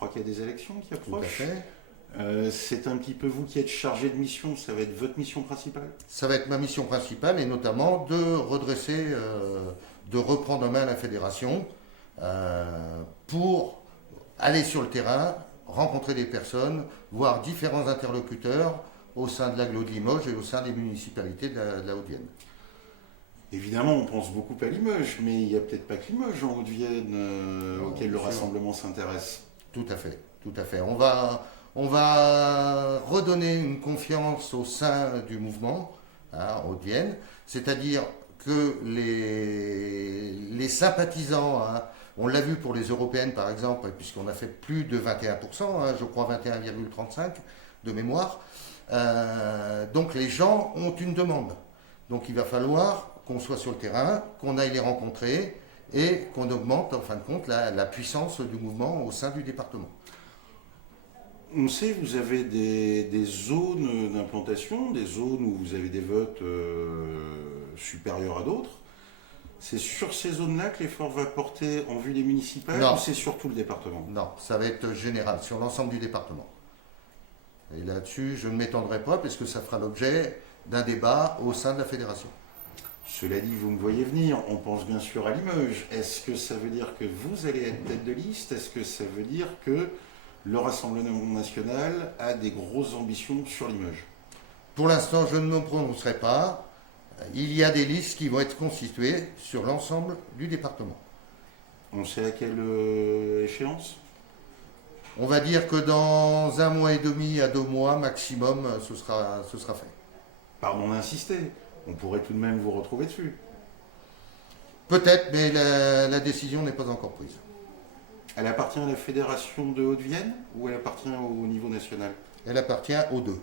Je crois qu'il y a des élections qui Tout à approchent. fait. C'est un petit peu vous qui êtes chargé de mission, ça va être votre mission principale? Ça va être ma mission principale et notamment de redresser, de reprendre en main la fédération pour aller sur le terrain, rencontrer des personnes, voir différents interlocuteurs au sein de l'agglo de Limoges et au sein des municipalités de la Haute-Vienne. Évidemment, on pense beaucoup à Limoges, mais il n'y a peut-être pas que Limoges en Haute-Vienne auquel le bien sûr. rassemblement s'intéresse. Tout à fait, tout à fait. On va redonner une confiance au sein du mouvement, hein, Haute-Vienne, c'est-à-dire que les sympathisants, hein, on l'a vu pour les européennes par exemple, puisqu'on a fait plus de 21%, hein, je crois 21,35% de mémoire, donc les gens ont une demande. Donc il va falloir qu'on soit sur le terrain, qu'on aille les rencontrer et qu'on augmente en fin de compte la puissance du mouvement au sein du département. On sait, vous avez des zones d'implantation, des zones où vous avez des votes supérieurs à d'autres. C'est sur ces zones-là que l'effort va porter en vue des municipales Non. ou c'est sur tout le département? Non, ça va être général, sur l'ensemble du département. Et là-dessus, je ne m'étendrai pas parce que ça fera l'objet d'un débat au sein de la fédération. Cela dit, vous me voyez venir, on pense bien sûr à Limoges. Est-ce que ça veut dire que vous allez être tête de liste? Est-ce que ça veut dire que le Rassemblement national a des grosses ambitions sur Limoges? Pour l'instant, je ne me prononcerai pas. Il y a des listes qui vont être constituées sur l'ensemble du département. On sait à quelle échéance? On va dire que dans 1 mois et demi à 2 mois maximum, ce sera fait. Pardon d'insister, on pourrait tout de même vous retrouver dessus. Peut-être, mais la décision n'est pas encore prise. Elle appartient à la fédération de Haute-Vienne ou elle appartient au niveau national? Elle appartient aux deux.